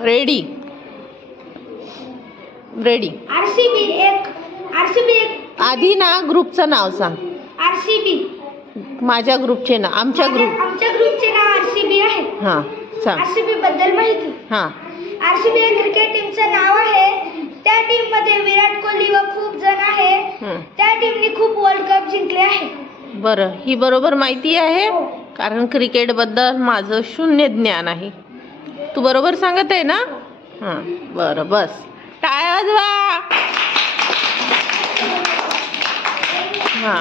Ready ready. RCB एक आधी ना ग्रुपचं नाव सांग। आरसीबी माझ्या ग्रुपचे ना आमच्या ग्रुपचे नाव आरसीबी आहे। हां सांग। आरसीबी बद्दल माहिती। हां आरसीबी हे क्रिकेट टीमचं नाव आहे। त्या टीम मध्ये विराट कोहली व खूप जण आहे। त्या टीमने खूप वर्ल्ड कप जिंकले आहे। बरं, ही बरोबर माहिती आहे कारण क्रिकेट बद्दल माझं शून्य ज्ञान आहे। तू बरोबर सांगत आहे ना? हां बरं, बस टाळ्या वाजवा। हां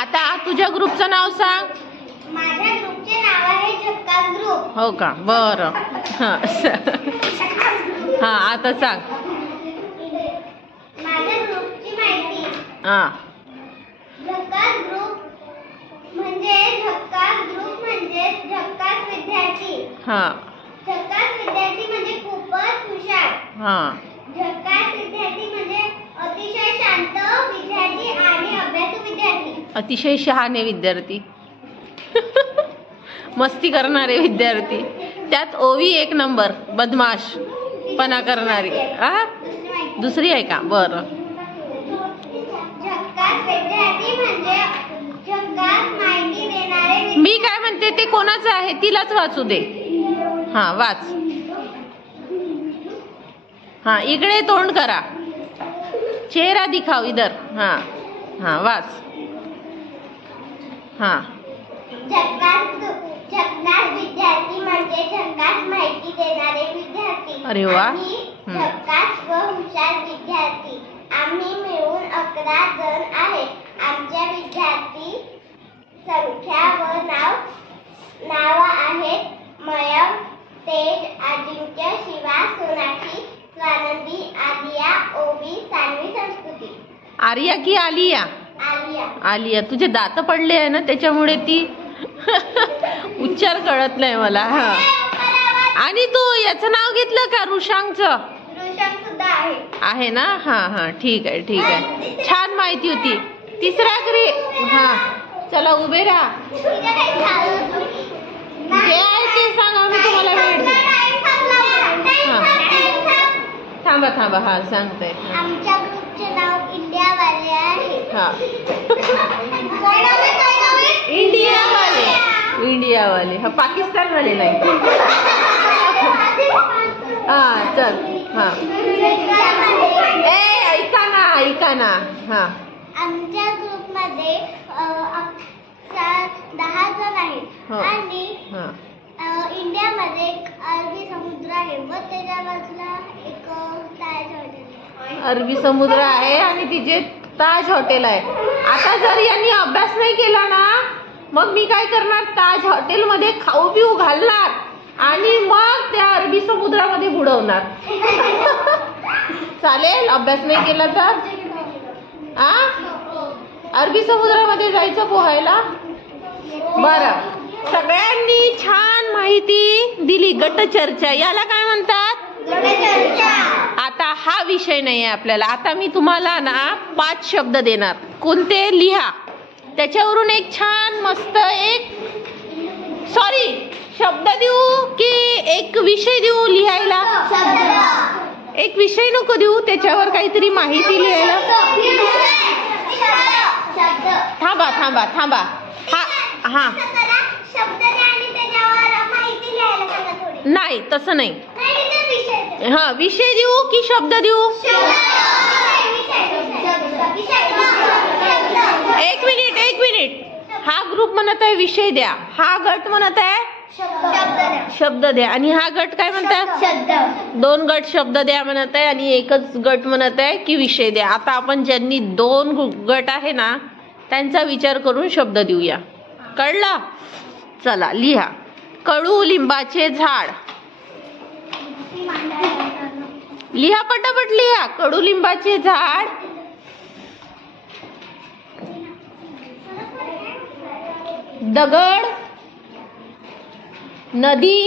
आता तुझ्या ग्रुपचं नाव सांग। माझ्या ग्रुपचे नाव आहे झक्कास ग्रुप। हो का? बरं हां हां आता सांग। माझ्या ग्रुपची माहिती। हां झक्कास ग्रुप म्हणजे झक्कास विद्यार्थी। हां झक्कास विद्यार्थी म्हणजे खूपच हुशार। हां झक्कास विद्यार्थी म्हणजे अतिशय शांत विद्यार्थी आणि अभ्यासू विद्यार्थी। अतिशय शहाणे विद्यार्थी मस्ती करणारे विद्यार्थी। त्यात ओवी एक नंबर बदमाश पणा करणारी। दुसरी आहे का? बरं। झक्कास विद्यार्थी म्हणजे झक्कास माहिती देणारे। मी काय म्हणते ते कोणाचं आहे तिलाच वाचू दे। हां वाच। हां इकडे तोंड करा, चेहरा दिखाओ इधर। हां हां वाच। हां झक्कास विद्यार्थी म्हणजे झक्कास माहिती देणारे विद्यार्थी। अरे वा। झक्कास व हुशार विद्यार्थी आम्ही मिळून 11 जण आहेत। आमच्या विद्यार्थी संख्या व नाव आहेत मयंक, तेज, अजिंक्य, शिवा, सोनाक्षी, स्वानंदी, आलिया, ओवी, सान्वी, संस्कृती। आर्या की आलिया? आलिया। आलिया। तुझे दात पडले आहे ना त्याच्यामुळे ती उच्चार कळत नाही मला। हां आणि तू याचं नाव घेतलं का? रुशांगचं? रुशांग सुद्धा आहे ना? हां हां ठीक आहे ठीक आहे, छान माहिती होती। तिसरा हां चला उभे राहा, जे आहे ते सांगा, मी तुम्हाला वेळ देईन। थांबा थांबा हां सांगते। आमच्या ग्रुपचे नाव इंडियावाले आहे। हां इंडियावाले हा पाकिस्तानवाले नाही। हां चल। हां ऐका ना हां आमच्या ग्रुपमध्ये 10 जण आहेत आणि इंडियामध्ये एक अरबी समुद्र आहे व त्याच्या बाजूला एक ताज हॉटेल। अरबी समुद्र आहे आणि तिचे ताज हॉटेल आहे। आता जर यांनी अभ्यास नाही केला ना मग मी काय करणार? ताज हॉटेल मध्ये खाऊ पिऊ घालणार आणि मग त्या अरबी समुद्रामध्ये बुडवणार। चालेल? अभ्यास नाही केला तर अरबी समुद्रामध्ये जायचं पोहायला। बरं, सगळ्यांनी छान माहिती दिली। गटचर्चा याला काय म्हणतात? आता हा विषय नाही आहे आपल्याला। आता मी तुम्हाला ना 5 शब्द देणार, कोणते लिहा। त्याच्यावरून एक छान मस्त शब्द देऊ की एक विषय देऊ लिहायला? एक विषय नको देऊ, त्याच्यावर काहीतरी माहिती लिहायला। थांबा थांबा थांबा हां नाही तसं नाही। हां विषय देऊ की शब्द देऊ? एक मिनिट हा ग्रुप म्हणत आहे विषय द्या, हा गट म्हणत आहे शब्द द्या आणि हा गट काय म्हणतात? 2 गट शब्द द्या म्हणत आहे आणि एकच गट म्हणत आहे की विषय द्या। आता आपण ज्यांनी 2 गट आहे ना त्यांचा विचार करून शब्द देऊया, कळलं? चला लिहा। कडुलिंबाचे झाड लिहा, पटापट लिहा। कडुलिंबाचे झाड, दगड, नदी।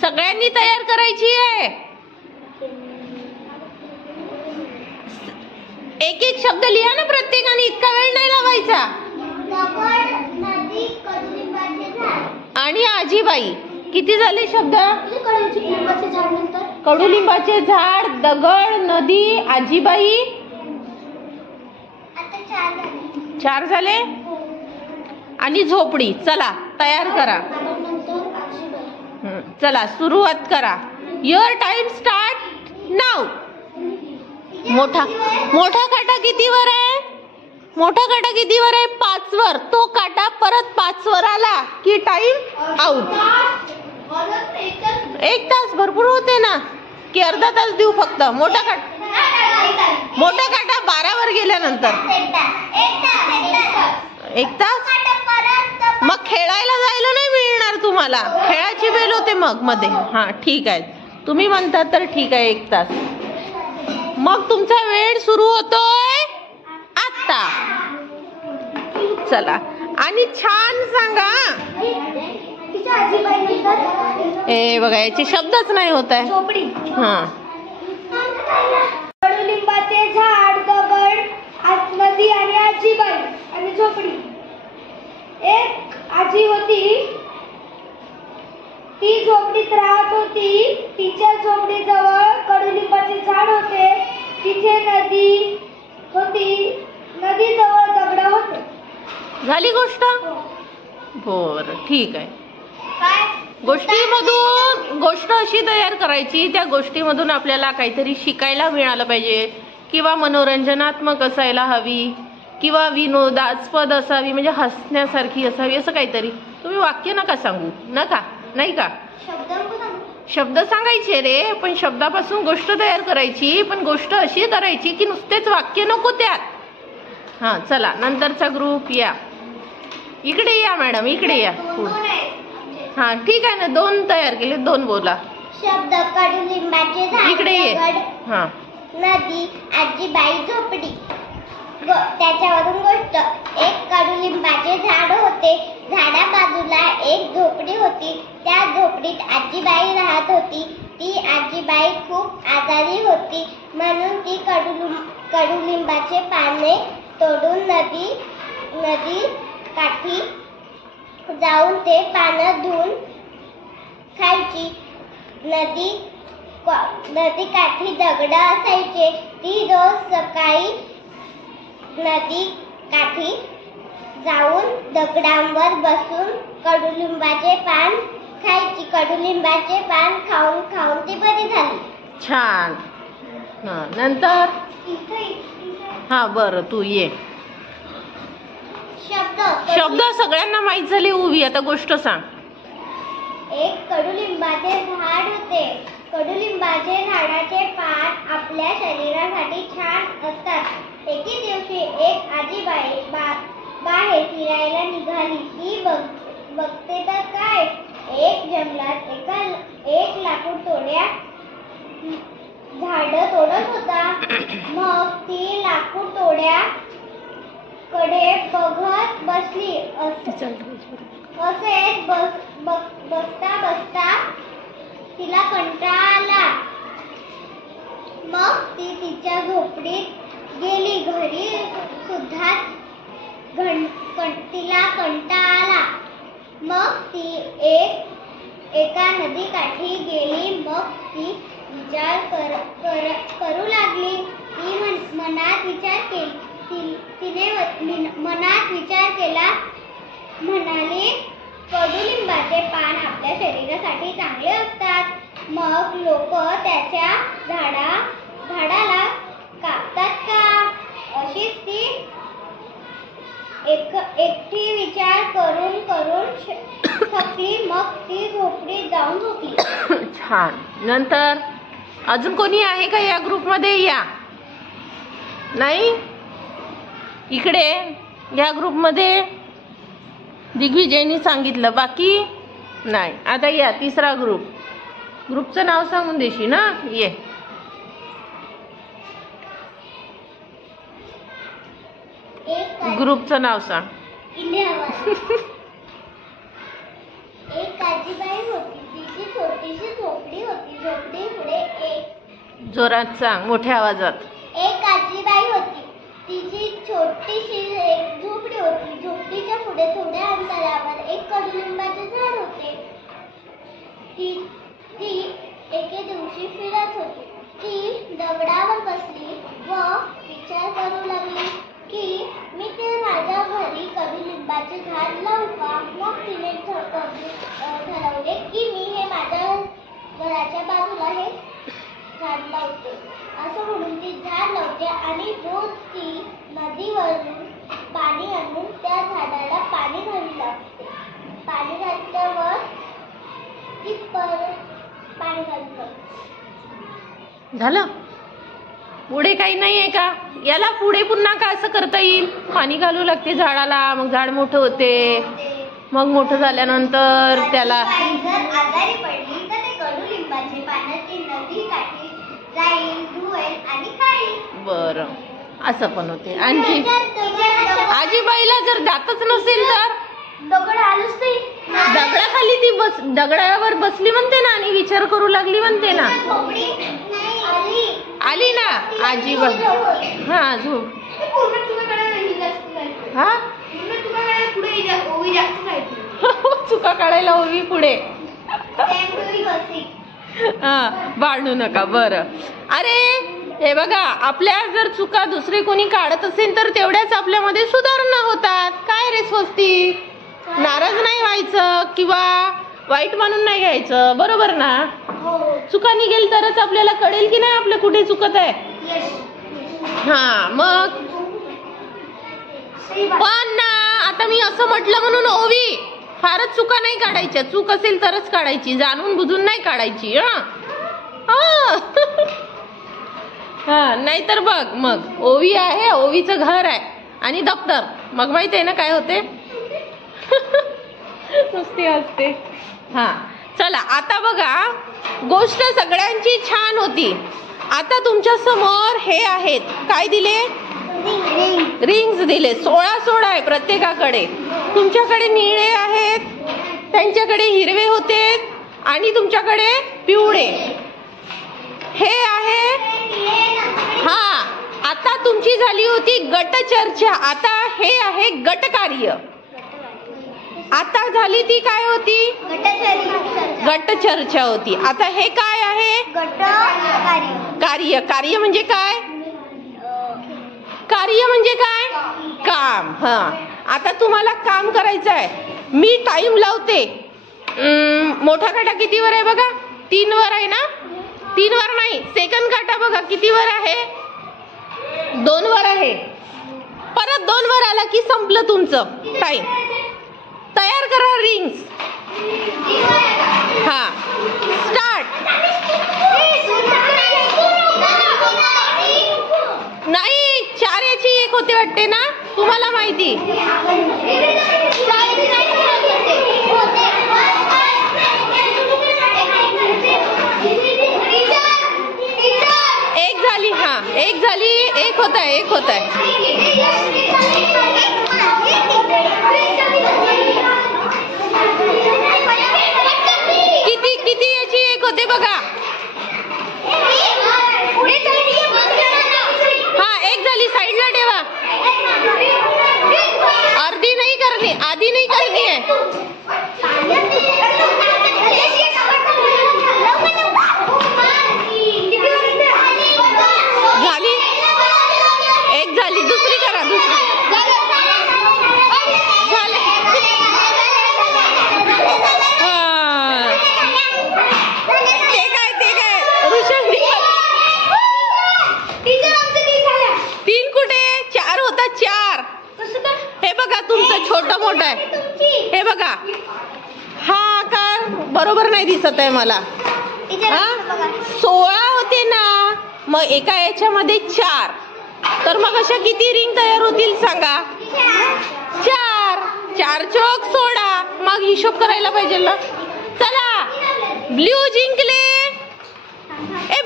सगळ्यांनी तयार करायची आहे। एक एक शब्द लिहा ना प्रत्येकाने, इतका वेळ नाही लावायचा। दगड, नदी, कडुलिंबाचे झाड। आणि आजीबाई. किती झाले शब्द? कडुलिंबाचे झाड, दगड, नदी, आजीबाई. 4 झाले. आणि झोपडी. चला तयार करा. चला सुरुवात करा. युअर टाइम स्टार्ट नाव. मोठा काटा कितीवर आहे? मोठा काटा कितीवर आहे? 5 वर. तो काटा परत 5 वर आला की टाइम आउट. 1 तास भरपूर होते ना, की अर्धा तास देऊ फक्त? मोठा काटा 12 वर गेल्यानंतर 1 तास. मग खेळायला जायला नाही मिळणार तुम्हाला. खेळाची बेल होते मग मध्ये. हा ठीक आहे, तुम्ही म्हणता तर ठीक आहे 1 तास. मग तुमचा वेळ सुरू होतोय आता. चला आणि छान सांगा. ए बघा, याचे शब्दच नाही होत आहे. हा. कडुलिंबाचे झाड, दगड, नदी आणि आजीबाई आणि झोपडी. एक आजी होती, ती झोपडीत राहत होती. तिच्या झोपडीजवळ कडुलिंबाचे झाड होते. तिथे नदी होती. नदीजवळ दगड होते. झाली गोष्ट? बर ठीक आहे. गोष्टीमधून गोष्ट अशी तयार करायची, त्या गोष्टीमधून आपल्याला काहीतरी शिकायला मिळालं पाहिजे, किंवा मनोरंजनात्मक असायला हवी, किंवा विनोदास्पद असावी, म्हणजे हसण्यासारखी असावी, असं काहीतरी. तुम्ही वाक्य नका सांगू. नका, नाही का? शब्द सांगायचे रे, पण शब्दापासून गोष्ट तयार करायची. पण गोष्ट अशी करायची की नुसतेच वाक्य नको त्यात. हा चला, नंतरचा ग्रुप या. इकडे या मॅडम, इकडे या. हा ठीक आहे ना, 2 तयार केले, 2 बोला. शब्द कडुलिंबाचे झाड, इकडे ये. हा. नदी, आजीबाई, झोपडी. त्याच्यावरून गोष्ट. एक कडुलिंबाचे झाड होते. झाडा बाजूला एक झोपडी होती. त्या झोपडीत आजीबाई राहत होती. ती आजीबाई खूप आजारी होती, म्हणून ती कडुलिंबाचे पाने तोडून नदी काठी जाऊन ते पानं धुवून खायची. नदी काठी दगड असायचे. ती रोज सकाळी नदी काठी जाऊन दगडांवर बसून कडुलिंबाचे पान खायची. कडुलिंबाचे पान खाऊन खाऊन ती बरी झाली. छान. नंतर हा बरं, तू ये. शब्द सगळ्यांना माहित झाले. उभी आता गोष्ट सांग. एक कडुलिंबाचे झाड होते. कडुलिंबाचे झाडाचे पान आपल्या शरीरासाठी छान असतात. एके दिवशी एक आजीबाई बाहेर फिरायला निघाली. ती बघते तर काय, एक जंगलात एक लाकूड तोड्या झाड तोडत होता. मग ती लाकूड तोड्या कडे बघत बसली. असेच बसता बसता तिला कंटाळा आला. मग ती तिच्या झोपडीत गेली. घरी सुद्धा तिला कंटाळा आला. मग ती एका नदीकाठी गेली. मग ती विचार करू लागली. तिने मनात विचार केला. म्हणाली, कडुलिंबाचे पान आपल्या शरीरासाठी चांगले असतात. मग लोक त्याच्या झाडाला कापतात का? अशीच ती एकटी विचार करून थकली. मग ती झोपडीत जाऊन झोपली. छान. नंतर अजून कोणी आहे का या ग्रुपमध्ये? या. नाही? इकडे या ग्रुपमध्ये दिग्विजयनी सांगितलं, बाकी नाही. आता या 3रा ग्रुप. ग्रुपचं नाव सांगून देशी ना? ये. ग्रुपचं नाव सांग. एक आजीबाई होती. तिची छोटीशी झोपडी होती. झोपडी पुढे एक. जोरात सांग, मोठ्या आवाजात. एक आजीबाई होती. तिची छोटीशी एक झोपडी होती. झोपडीच्या पुढे थोड्या अंतरावर एक कडुलिंबाचे झाड होते. मग तिने ठरवले की मी हे माझ्या घराच्या बाजूला हे झाड लावते असं म्हणून ती झाड लावते आणि रोज ती नदीवरून पाणी आणून त्या झाडाला पाणी घालू लागते. पाणी घातल्यावर ती परत पाणी घालू लागते. झालं? पुढे काही नाहीये का? याला पुढे पुन्हा का असं करता येईल? पाणी घालू लागते झाडाला, मग झाड मोठं होते. मग मोठं झाल्यानंतर त्याला जर आजारी पडली तर ते कडुलिंबाचे पाण्याची नदी काठी जाईल, धुवेल आणि खाईल. बरं, असं पण होते. आणखी आजीबाईला जर दातच नसेल तर दगड आलंच नाही. दगडाखाली ती दगडावर बसली म्हणते ना आणि विचार करू लागली म्हणते ना. आली ना आजीबाई. हा झोप. हा चुका काढायला ओवी पुढे. हा भांडू नका. बरं, अरे हे बघा, आपल्या जर चुका दुसरे कोणी काढत असेल तर तेवढ्याच आपल्यामध्ये सुधारणा होतात. काय रे स्वस्ती, नाराज नाही व्हायचं किंवा वाईट मानून नाही घ्यायचं, बरोबर ना? चुका निघेल तरच आपल्याला कळेल की नाही आपलं कुठे चुकत आहे. हा मग पण ना, आता मी असं म्हटलं म्हणून ओवी फारच चुका नाही काढायच्या. चूक असेल तरच काढायची, जाणून बुजून नाही काढायची. हा नाहीतर बघ, मग ओवी आहे, ओवीचं घर आहे आणि दप्तर, मग माहिती आहे ना काय होते. नुसती असते. हा चला, आता बघा, गोष्ट सगळ्यांची छान होती. आता तुमच्या समोर हे आहेत, काय दिले? रिंग्स दिले. 16 आहे प्रत्येकाकडे. तुमच्याकडे निळे आहेत, त्यांच्याकडे हिरवे होते आणि तुमच्याकडे पिवळे हे आहे. हा, आता तुमची झाली होती गट चर्चा. आता हे आहे गट कार्य. आता झाली ती काय होती? गट चर्चा होती. आता हे काय आहे? कार्य. कार्य म्हणजे काय? कार्य म्हणजे काय? काम. हा, आता तुम्हाला काम करायचं आहे. मी टाइम लावते. मोठा काटा किती वर आहे बघा? 3 वर आहे ना? 3 वर नाही, सेकंड काटा बघा किती वर आहे? 2 वर आहे. परत 2 वर आला की संपलं तुमचं टाइम. तयार करा रिंग्स. हा, स्टार्ट. नाही, 4 याची 1 होते वाटते ना, तुम्हाला माहिती. एक झाली. हा, एक झाली, 1 होत आहे, 1 होत आहे. किती याची 1 होते बघा. हा, 1 झाली. साईडला ठेवा. अर्धी नाही करणी, आधी नाही करणी आहे. झाली. 1 झाली. दुसरी करा. दुसरी झाली. ते काय ऋषभ 3 कुठे? 4 होता. 4. हे बघा, तुमचं छोटं मोठं आहे. हे बघा, हा आकार बरोबर नाही दिसत आहे मला. 16 होते ना, मग एका याच्यामध्ये 4, तर मग अशा किती रिंग तयार होतील सांगा? 4. 4 चौक 16. मग हिशोब करायला पाहिजे ना. चला, ब्ल्यू जिंकले.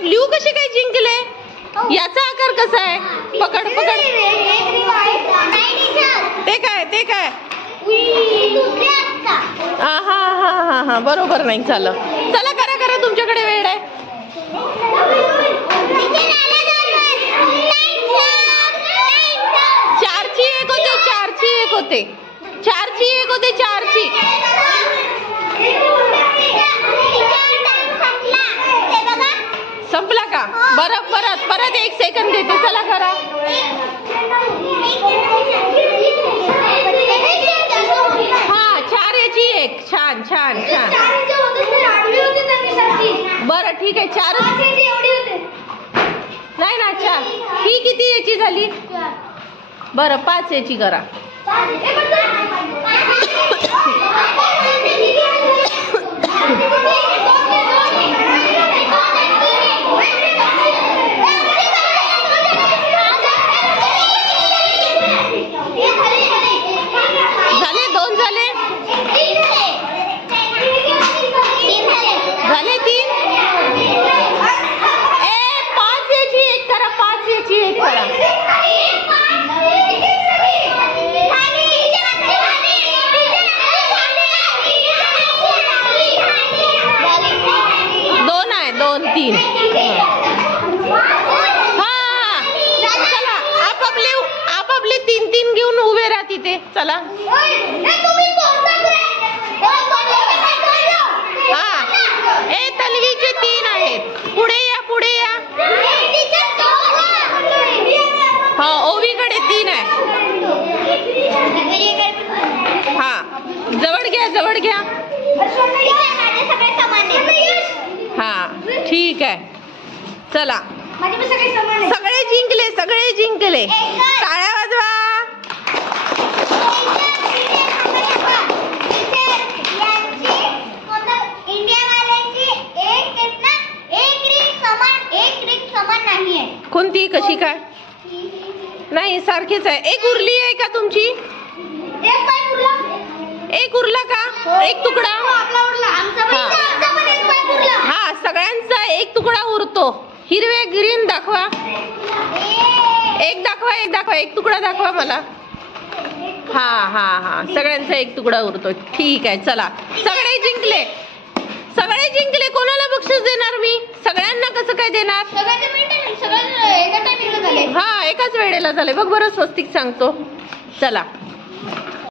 ब्ल्यू कसे काय जिंकले? याचा आकार कसा आहे? पकड. ते काय? हा, बरोबर नाही. चला करा, तुमच्याकडे वेळ आहे. 4 ची 1 होते. 4 ची 1 होते. 4 ची 1 होते. 4 ची. संपला का? बरं, परत 1 सेकंद देते. चला करा. हा, छान छान छान. बरं ठीक आहे, 4. नाही ना 4. ही किती याची झाली? बरं 5 याची करा. झाले 2 झाले झाले 3. 5 याची 1 करा. 5 याची 1 करा. दोन आहे 2 3. हा चला आपापले 3 घेऊन उभे राहा तिथे. चला हा. तन्वीचे 3 आहेत. पुढे या पुढे या. हा ओवीकडे 3 आहे. हा जवळ घ्या जवळ घ्या. हा ठीक आहे. चला सगळे जिंकले सगळे जिंकले. टाळ्या वाजवा. कोणती कशी काय? नाही सारखीच आहे. एक उरली आहे का तुमची? एक उरला का? एक तुकडा. हा सगळ्यांचा एक तुकडा उरतो. हिरवे ग्रीन दाखवा. एक दाखवा एक दाखवा. एक तुकडा दाखवा मला. हा हा हा सगळ्यांचा एक तुकडा उरतो. ठीक आहे चला सगळे जिंकले. सगळे जिंकले. कोणाला बक्षीस देणार मी? सगळ्यांना कसं काय देणार? हा एकाच वेळेला झाले. बघ बरं स्वस्तिक सांगतो. चला